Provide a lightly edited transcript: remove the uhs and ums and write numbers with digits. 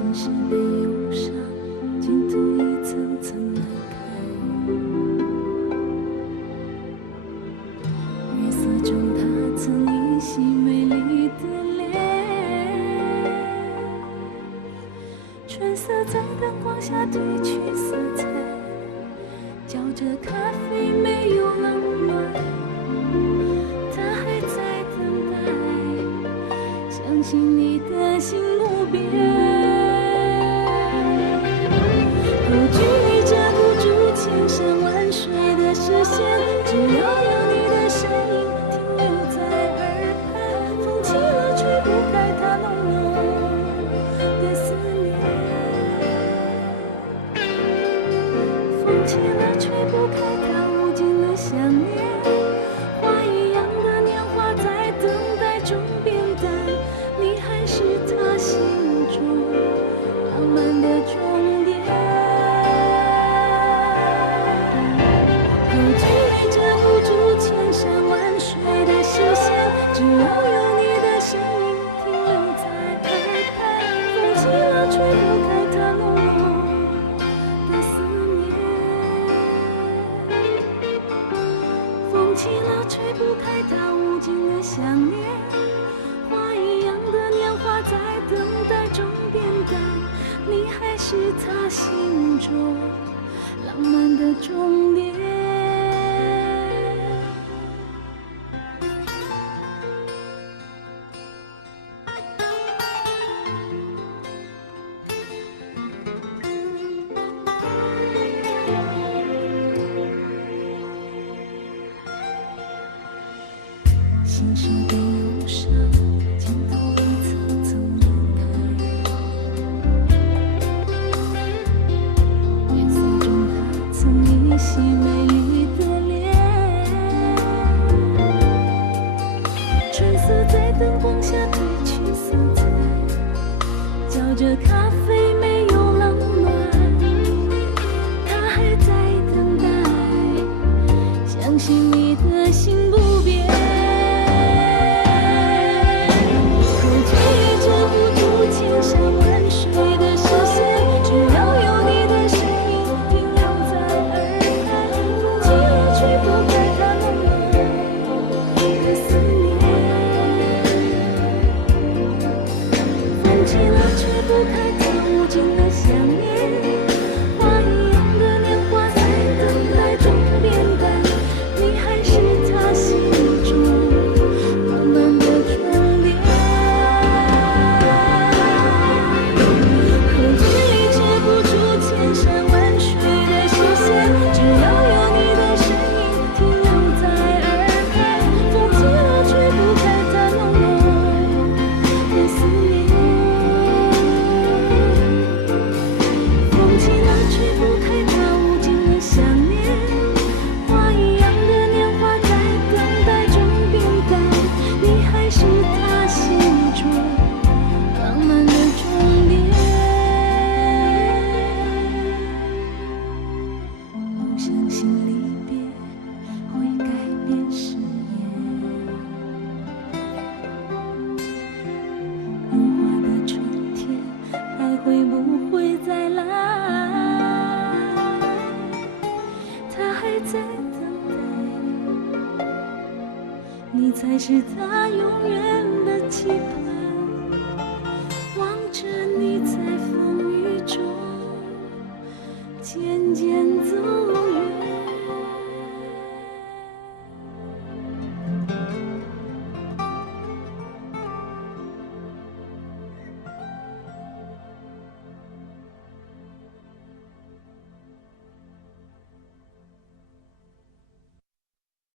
心事被忧伤浸透一层层的开，月色中她曾依稀美丽的脸，春色在灯光下褪去色彩，叫着咖啡没有冷暖，她还在等待，相信你的心不变。有距离遮不住千山万水的视线，只要有你的身影停留在耳畔，风起了吹不开它浓浓的思念，风起了吹不开它无尽的想念，花一样的年华在等待中变淡，你还是他心中浪漫的终点。有距离遮不住千山万水的视线，只要有你的身影停留在耳畔，风起了吹不开它浓浓的思念，风起了吹不开它无尽的想念，花一样的年华在等待中变淡，你还是他心中浪漫的终点。心事被忧伤浸透一层层的开，月色中她曾依稀美丽的脸，春色在灯光下褪去色彩，叫着咖啡